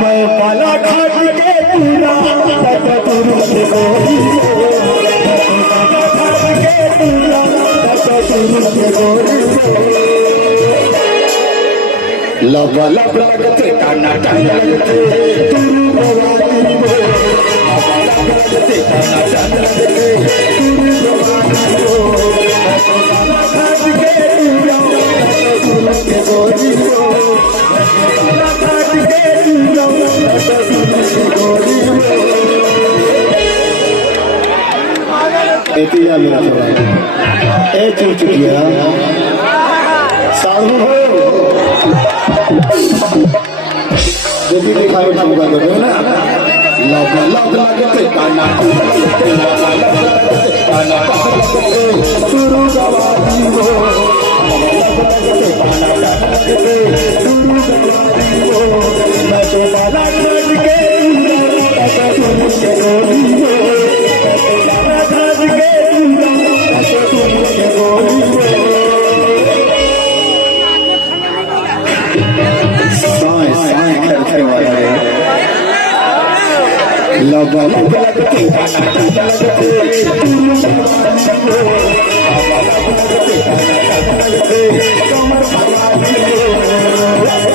मैं बाला घाट के पूरा तट तुरुष गोरी बाला घाट के पूरा तट तुरुष गोरी लब लब लगते टाना टाना लगते तुरु भवानी हो लब लब लगते टाना टाना लगते तुरु भवानी हो बाला घाट के पूरा तट तुरुष गोरी हो बाला घाट के पूरा तट तुरुष गोरी हो एतिया मेरा छोरा ए चुचुकिया साधु हो यदि दिखावे ना होगा तो ना लब लब लगते काना लगते काना लगते तुरु गवादी हो लब लगते काना लगते तुरु गवादी हो मैं तो बाला घाट के तट तुरुष गोरी हो मैं तो बाला घाट के तट तुरुष गोरी हो लब लब लगते लगते तुरु भवानी हो लब लगते लगते कमर भवानी हो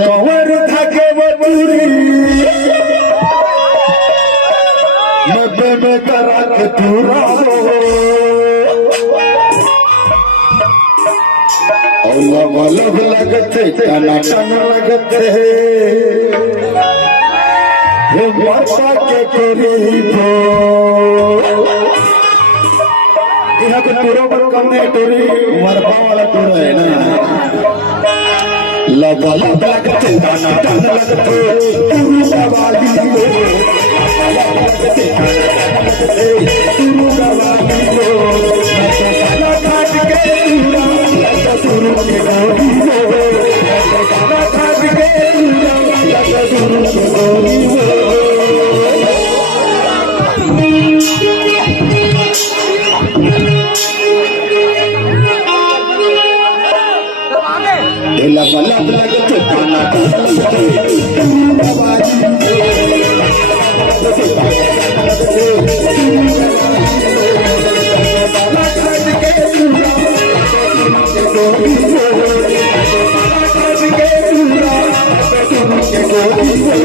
कंवर थके बटूरी नब्बे में करा के पूरा लब लब लगते टाना टाना लगते हे माता के करीब यहाँ को टूरो पर कम नहीं टूरी मरबा वाला टूरो है ना लब लब लगते टाना टाना लगते तुरु भवानी हो लब लगते टाना टाना लगते तुरु भवानी हो बाला घाट के पूरा तट तुरुष गोरी हो बाला घाट के पूरा तट तुरुष गोरी हो लब लब लगते टाना टाना लगते तुरु भवानी हो लगते टाना टाना लगते तुरु भवानी हो बाला घाट के पूरा तट गोरी हो बाला घाट के पूरा तट तुरुष गोरी हो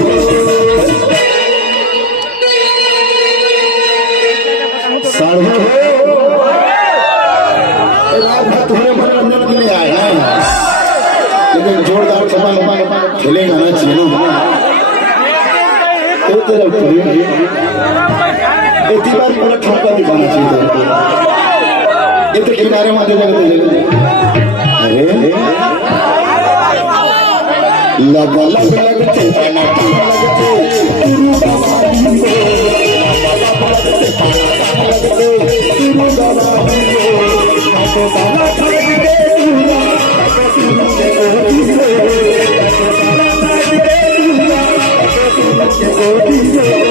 साधु हो तुम्हारे मनोरंजन के लिए आए हैं लेकिन जोरदार सवाल खेलेगा ना चीनों में एक तरफ इतनी बार पूरा ठोका दिखाना चाहिए ये तो किनारे माते जगह अरे लब लब लगते टाना टाना लगते तुरु भवानी हो लब लगते टाना टाना लगते तुरु भवानी हो बाला घाट के पूरा तट तुरुष गोरी हो के गोदी में